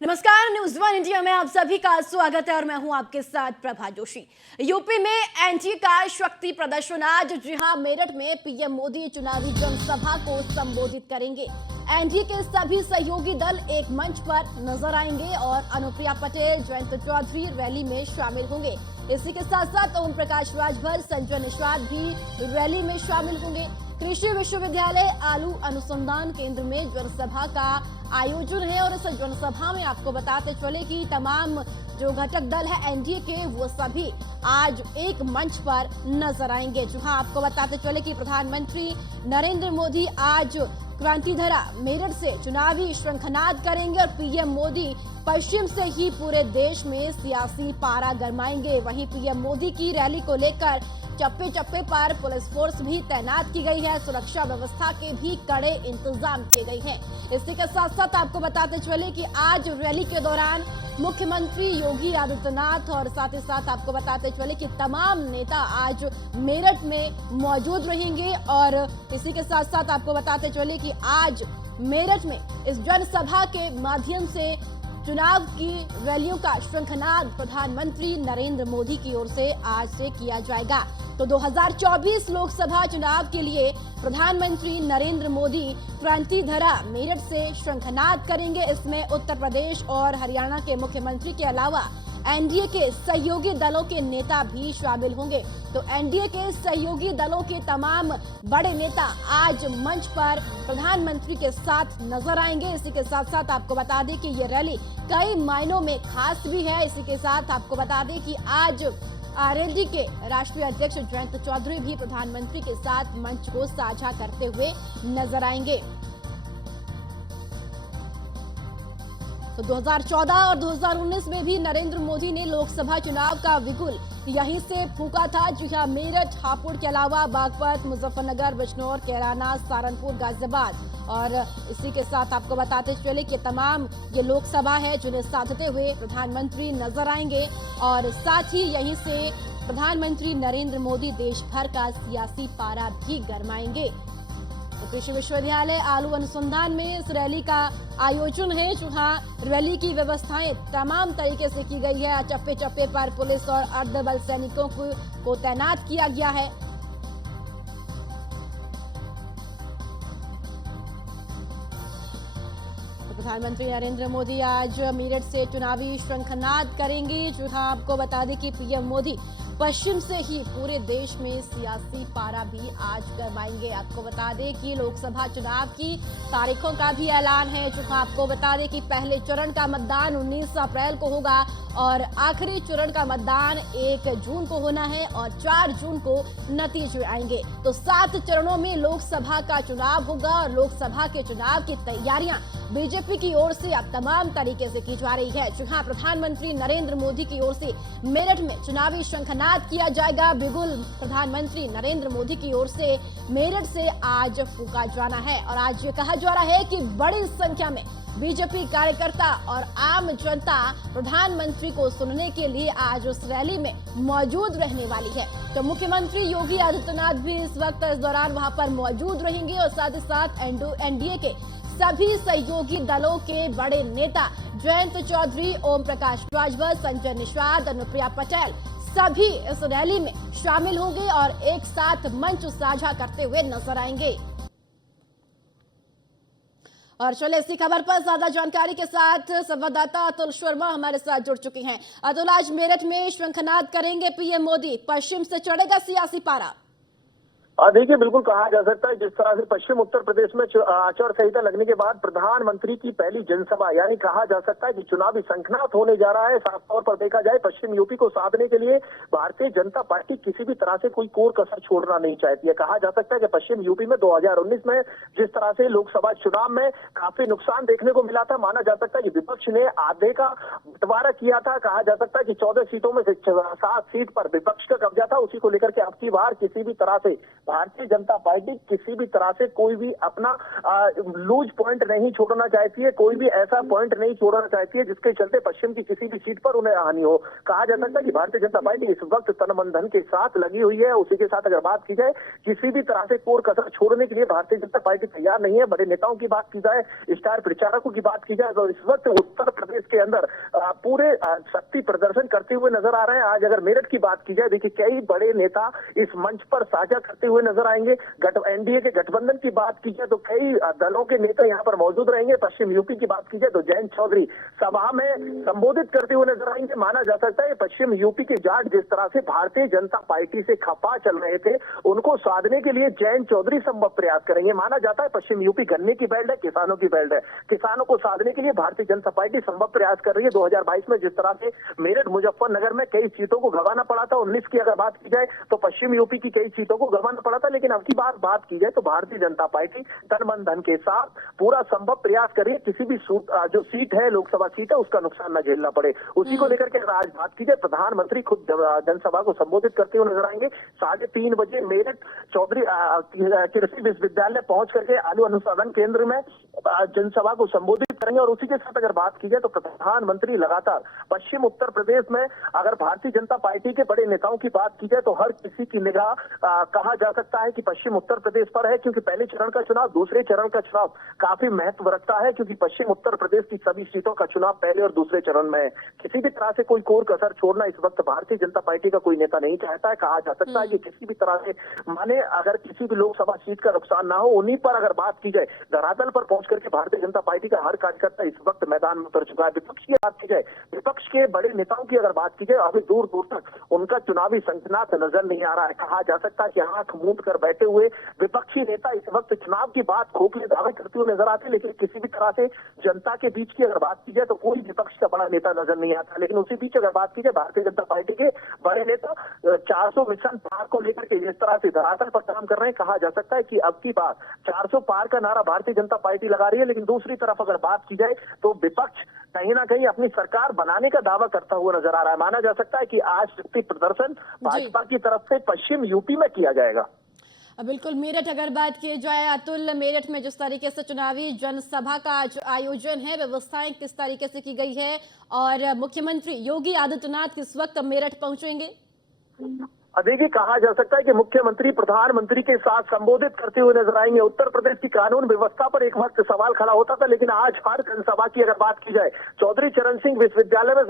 नमस्कार, news one India में आप सभी का स्वागत है और मैं हूं आपके साथ प्रभा जोशी। यूपी में एनडीए का शक्ति प्रदर्शन आज। जी हां, मेरठ में पीएम मोदी चुनावी जनसभा को संबोधित करेंगे। एनडीए के सभी सहयोगी दल एक मंच पर नजर आएंगे और अनुप्रिया पटेल, जयंत चौधरी रैली में शामिल होंगे। इसी के साथ साथ ओम प्रकाश राजभर, संजय निषाद भी रैली में शामिल होंगे। कृषि विश्वविद्यालय आलू अनुसंधान केंद्र में जनसभा का आयोजन है और इस जनसभा में आपको बताते चले कि तमाम जो घटक दल है एनडीए के वो सभी आज एक मंच पर नजर आएंगे। जहां आपको बताते चले कि प्रधानमंत्री नरेंद्र मोदी आज क्रांतिधरा मेरठ से चुनावी शंखनाद करेंगे और पीएम मोदी पश्चिम से ही पूरे देश में सियासी पारा गरमाएंगे। वहीं पीएम मोदी की रैली को लेकर चप्पे चप्पे पर पुलिस फोर्स भी तैनात की गई है। सुरक्षा व्यवस्था के भी कड़े इंतजाम किए गए हैं। इसी के साथ साथ आपको बताते चले कि आज रैली के दौरान मुख्यमंत्री योगी आदित्यनाथ और साथ ही साथ आपको बताते चले कि तमाम नेता आज मेरठ में मौजूद रहेंगे। और इसी के साथ साथ आपको बताते चले कि आज मेरठ में इस जनसभा के माध्यम से चुनाव की रैलियों का शंखनाद प्रधानमंत्री नरेंद्र मोदी की ओर से आज से किया जाएगा। तो 2024 लोकसभा चुनाव के लिए प्रधानमंत्री नरेंद्र मोदी क्रांतिधरा मेरठ से शंखनाद करेंगे। इसमें उत्तर प्रदेश और हरियाणा के मुख्यमंत्री के अलावा एनडीए के सहयोगी दलों के नेता भी शामिल होंगे। तो एनडीए के सहयोगी दलों के तमाम बड़े नेता आज मंच पर प्रधानमंत्री के साथ नजर आएंगे। इसी के साथ साथ आपको बता दें कि ये रैली कई मायनों में खास भी है। इसी के साथ आपको बता दें कि आज आरएलडी के राष्ट्रीय अध्यक्ष जयंत चौधरी भी प्रधानमंत्री के साथ मंच को साझा करते हुए नजर आएंगे। तो 2014 और 2019 में भी नरेंद्र मोदी ने लोकसभा चुनाव का बिगुल यहीं से फूका था। जी हां, मेरठ, हापुड़ के अलावा बागपत, मुजफ्फरनगर, बिजनौर, कैराना, सहारनपुर, गाजियाबाद और इसी के साथ आपको बताते चले कि तमाम ये लोकसभा है जिन्हें साधते हुए प्रधानमंत्री नजर आएंगे। और साथ ही यहीं से प्रधानमंत्री नरेंद्र मोदी देश भर का सियासी पारा भी गरमाएंगे। तो कृषि विश्वविद्यालय आलू अनुसंधान में इस रैली का आयोजन है। जहां रैली की व्यवस्थाएं तमाम तरीके से की गई है। चप्पे चप्पे पर पुलिस और अर्धबल सैनिकों को तैनात किया गया है। तो प्रधानमंत्री नरेंद्र मोदी आज मेरठ से चुनावी शंखनाद करेंगे। जहां आपको बता दें कि पीएम मोदी पश्चिम से ही पूरे देश में सियासी पारा भी आज गरमाएंगे। आपको बता दें कि लोकसभा चुनाव की तारीखों का भी ऐलान है। जो आपको बता दें कि पहले चरण का मतदान 19 अप्रैल को होगा और आखिरी चरण का मतदान 1 जून को होना है और 4 जून को नतीजे आएंगे। तो 7 चरणों में लोकसभा का चुनाव होगा और लोकसभा के चुनाव की तैयारियां बीजेपी की ओर से अब तमाम तरीके से की जा रही है। जहां प्रधानमंत्री नरेंद्र मोदी की ओर से मेरठ में चुनावी शंखनाद किया जाएगा। बिगुल प्रधानमंत्री नरेंद्र मोदी की ओर से मेरठ से आज फूका जाना है। और आज ये कहा जा रहा है कि बड़ी संख्या में बीजेपी कार्यकर्ता और आम जनता प्रधानमंत्री को सुनने के लिए आज उस रैली में मौजूद रहने वाली है। तो मुख्यमंत्री योगी आदित्यनाथ भी इस वक्त इस दौरान वहां पर मौजूद रहेंगे और साथ ही साथ एनडीए के सभी सहयोगी दलों के बड़े नेता जयंत चौधरी, ओम प्रकाश राजभर, संजय निषाद, अनुप्रिया पटेल सभी इस रैली में शामिल होंगे और एक साथ मंच साझा करते हुए नजर आएंगे। और चले इसी खबर पर ज्यादा जानकारी के साथ संवाददाता अतुल शर्मा हमारे साथ जुड़ चुके हैं। अतुल, आज मेरठ में शंखनाद करेंगे पीएम मोदी, पश्चिम से चढ़ेगा सियासी पारा। देखिए, बिल्कुल कहा जा सकता है जिस तरह से पश्चिम उत्तर प्रदेश में आचार संहिता लगने के बाद प्रधानमंत्री की पहली जनसभा, यानी कहा जा सकता है कि चुनावी शंखनाद होने जा रहा है। साफ तौर पर देखा जाए पश्चिम यूपी को साधने के लिए भारतीय जनता पार्टी किसी भी तरह से कोई कोर कसर छोड़ना नहीं चाहती है। कहा जा सकता है कि पश्चिम यूपी में 2019 में जिस तरह से लोकसभा चुनाव में काफी नुकसान देखने को मिला था, माना जा सकता है कि विपक्ष ने आधे का बंटवारा किया था। कहा जा सकता है कि 14 सीटों में से 7 सीट पर विपक्ष का कब्जा था। उसी को लेकर के अब की बार किसी भी तरह से भारतीय जनता पार्टी किसी भी तरह से कोई भी अपना लूज पॉइंट नहीं छोड़ना चाहती है, कोई भी ऐसा पॉइंट नहीं छोड़ना चाहती है जिसके चलते पश्चिम की किसी भी सीट पर उन्हें हानि हो। कहा जा सकता है कि भारतीय जनता पार्टी इस वक्त तन मन धन के साथ लगी हुई है। उसी के साथ अगर बात की जाए, किसी भी तरह से कोर कसर छोड़ने के लिए भारतीय जनता पार्टी तैयार नहीं है। बड़े नेताओं की बात की जाए, स्टार प्रचारकों की बात की जाए, तो इस वक्त उत्तर प्रदेश के अंदर पूरे शक्ति प्रदर्शन करते हुए नजर आ रहे हैं। आज अगर मेरठ की बात की जाए, देखिए कई बड़े नेता इस मंच पर साझा करते हुए नजर आएंगे। एनडीए के गठबंधन की बात की जाए तो कई दलों के नेता यहाँ पर मौजूद रहेंगे। पश्चिम यूपी की बात की जाए तो जयंत चौधरी सभा में संबोधित करते हुए नजर आएंगे। माना जा सकता है पश्चिम यूपी के जाट जिस तरह से भारतीय जनता पार्टी से खफा चल रहे थे, उनको साधने के लिए जयंत चौधरी संभव प्रयास करेंगे। माना जाता है पश्चिम यूपी गन्ने की बेल्ट है, किसानों की बेल्ट है। किसानों को साधने के लिए भारतीय जनता पार्टी संभव प्रयास कर रही है। 2022 में जिस तरह से मेरठ मुजफ्फरनगर में कई सीटों को गंवाना पड़ा था, 19 की अगर बात की जाए तो पश्चिम यूपी की कई सीटों को गंवाना पड़ा था, लेकिन अब की बात की जाए तो भारतीय जनता पार्टी तन मन धन के साथ पूरा संभव प्रयास कर रही है किसी भी जो सीट है, लोकसभा सीट है, उसका नुकसान न झेलना पड़े। उसी को लेकर के आज बात की जाए, प्रधानमंत्री खुद जनसभा को संबोधित करते हुए नजर आएंगे। 3:30 बजे मेरठ चौधरी कृषि विश्वविद्यालय पहुंच करके आलू अनुसंधान केंद्र में जनसभा को संबोधित करेंगे। और उसी के साथ अगर बात की जाए तो प्रधानमंत्री लगातार पश्चिम उत्तर प्रदेश में अगर भारतीय जनता पार्टी के बड़े नेताओं की बात की जाए तो हर किसी की निगाह कहा जा सकता है कि पश्चिम उत्तर प्रदेश पर है, क्योंकि पहले चरण का चुनाव, दूसरे चरण का चुनाव काफी महत्व रखता है, क्योंकि पश्चिम उत्तर प्रदेश की सभी सीटों का चुनाव पहले और दूसरे चरण में है। किसी भी तरह से कोई कोर कसर छोड़ना इस वक्त भारतीय जनता पार्टी का कोई नेता नहीं चाहता है। कहा जा सकता है कि किसी भी तरह से माने अगर किसी भी लोकसभा सीट का नुकसान ना हो, उन्हीं पर अगर बात की जाए, धरातल पर पहुंच करके भारतीय जनता पार्टी का हर कार्यकर्ता इस वक्त मैदान में उतर चुका है। विपक्ष की बात की जाए, विपक्ष के बड़े नेताओं की अगर बात की जाए, अभी दूर दूर तक उनका चुनावी संकनात नजर नहीं आ रहा है। कहा जा सकता है कि आंख मूंद कर बैठे हुए विपक्षी नेता इस वक्त चुनाव की बात खोखले दावे करते हुए नजर आते हैं, लेकिन किसी भी तरह से जनता के बीच की अगर बात की जाए तो कोई विपक्ष का बड़ा नेता नजर नहीं आता। लेकिन उसी बीच अगर बात की जाए, भारतीय जनता पार्टी के बड़े नेता 400 मिशन पार को लेकर के जिस तरह से धरातल पर काम कर रहे हैं, कहा जा सकता है कि अब की बात 400 पार का नारा भारतीय जनता पार्टी लगा रही है। लेकिन दूसरी तरफ अगर बात की जाए तो विपक्ष कहीं ना कहीं अपनी सरकार बनाने का दावा करता हुआ नजर आ रहा है। माना जा सकता है कि आज शक्ति प्रदर्शन भाजपा की तरफ से पश्चिम यूपी में किया जाएगा। बिल्कुल, मेरठ अगर बात की जाए अतुल, मेरठ में जिस तरीके से चुनावी जनसभा का आयोजन है, व्यवस्थाएं किस तरीके से की गई है, और मुख्यमंत्री योगी आदित्यनाथ किस वक्त मेरठ पहुंचेंगे? देखिए, कहा जा सकता है कि मुख्यमंत्री प्रधानमंत्री के साथ संबोधित करते हुए नजर आएंगे। उत्तर प्रदेश की कानून व्यवस्था पर एक वक्त सवाल खड़ा होता था, लेकिन आज हर जनसभा की अगर बात की जाए, चौधरी चरण सिंह विश्वविद्यालय में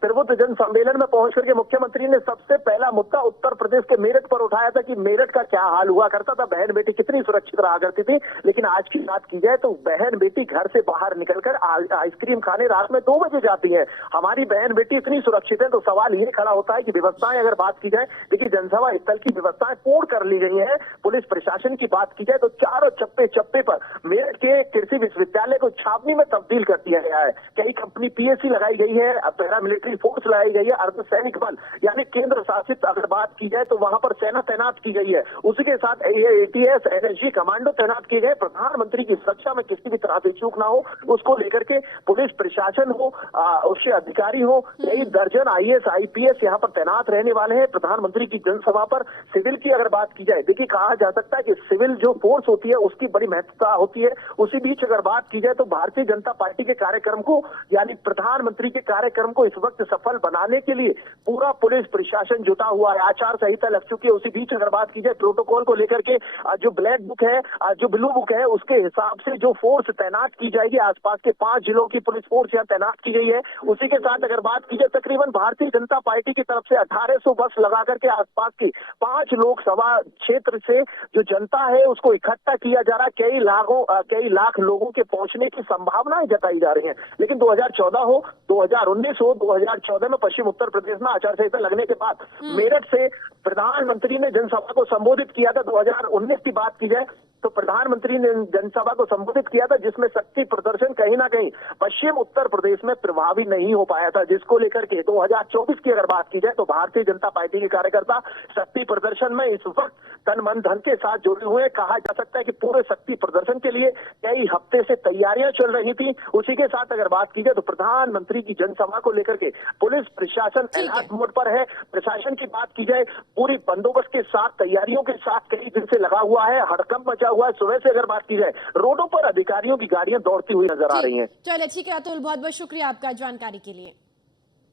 प्रबुद्ध जन सम्मेलन में पहुंच करके मुख्यमंत्री ने सबसे पहला मुद्दा उत्तर प्रदेश के मेरठ पर उठाया था कि मेरठ का क्या हाल हुआ करता था, बहन बेटी कितनी सुरक्षित रहा करती थी। लेकिन आज की बात की जाए तो बहन बेटी घर से बाहर निकलकर आइसक्रीम खाने रात में 2 बजे जाती है। हमारी बहन बेटी इतनी सुरक्षित है, तो सवाल ये खड़ा होता है कि व्यवस्थाएं अगर बात की जाए, देखिए जनसभा स्थल की व्यवस्थाएं पूर्ण कर ली गई हैं। पुलिस प्रशासन की बात की जाए तो चारों चप्पे चप्पे पर मेरठ के कृषि विश्वविद्यालय को छावनी में तब्दील कर दिया गया है। कई कंपनी पीएससी लगाई गई है, पैरा मिलिट्री फोर्स लगाई गई है, अर्धसैनिक बल यानी केंद्र शासित अगर बात की जाए तो वहां पर सेना तैनात की गई है। उसी के साथ एटीएस एनएसजी कमांडो तैनात किए गए। प्रधानमंत्री की सुरक्षा में किसी भी तरह से चूक ना हो, उसको लेकर के पुलिस प्रशासन हो, उच्च अधिकारी हो, कई दर्जन आईएएस आईपीएस यहाँ पर तैनात रहने वाले हैं। प्रधानमंत्री की जनसभा पर सिविल की अगर बात की जाए, देखिए कहा जा सकता है कि सिविल जो फोर्स होती है उसकी बड़ी महत्वता होती है। उसी बीच अगर बात की जाए तो भारतीय जनता पार्टी के कार्यक्रम को यानी प्रधानमंत्री के कार्यक्रम को इस वक्त सफल बनाने के लिए पूरा पुलिस प्रशासन जुटा हुआ है। आचार संहिता लग चुकी है। उसी बीच अगर बात की जाए प्रोटोकॉल को लेकर के जो ब्लैक बुक है, जो ब्लू बुक है, उसके हिसाब से जो फोर्स तैनात की जाएगी, आसपास के 5 जिलों की पुलिस फोर्स यहाँ तैनात की गई है। उसी के साथ अगर बात की जाए तकरीबन भारतीय जनता पार्टी की तरफ से 1800 बस लगा करके आसपास की 5 लोकसभा क्षेत्र से जो जनता है उसको इकट्ठा किया जा रहा है। कई लाख लोगों के पहुंचने की संभावनाएं जताई जा रही हैं। लेकिन 2014 हो, 2019 हो, 2014 में पश्चिम उत्तर प्रदेश में आचार संहिता लगने के बाद मेरठ से प्रधानमंत्री ने जनसभा को संबोधित किया था। 2019 की बात की जाए तो प्रधानमंत्री ने जनसभा को संबोधित किया था, जिसमें शक्ति प्रदर्शन कहीं ना कहीं पश्चिम उत्तर प्रदेश में प्रभावी नहीं हो पाया था, जिसको लेकर के 2024 की अगर बात की जाए तो भारतीय जनता पार्टी के कार्यकर्ता शक्ति प्रदर्शन में इस वक्त तन मन धन के साथ जुड़े हुए हैं। कहा जा सकता है कि पूरे शक्ति प्रदर्शन के लिए कई हफ्ते से तैयारियां चल रही थी। उसी के साथ अगर बात की जाए तो प्रधानमंत्री प्रधानमंत्री की जनसभा को लेकर के पुलिस प्रशासन अलर्ट मोड पर है। प्रशासन की बात की जाए, पूरी बंदोबस्त के साथ, तैयारियों के साथ कई दिन से लगा हुआ है, हड़कंप मचा हुआ है। सुबह से अगर बात की जाए, रोडों पर अधिकारियों की गाड़ियां दौड़ती हुई नजर आ रही हैं। चलिए ठीक है अतुल, बहुत बहुत शुक्रिया आपका जानकारी के लिए।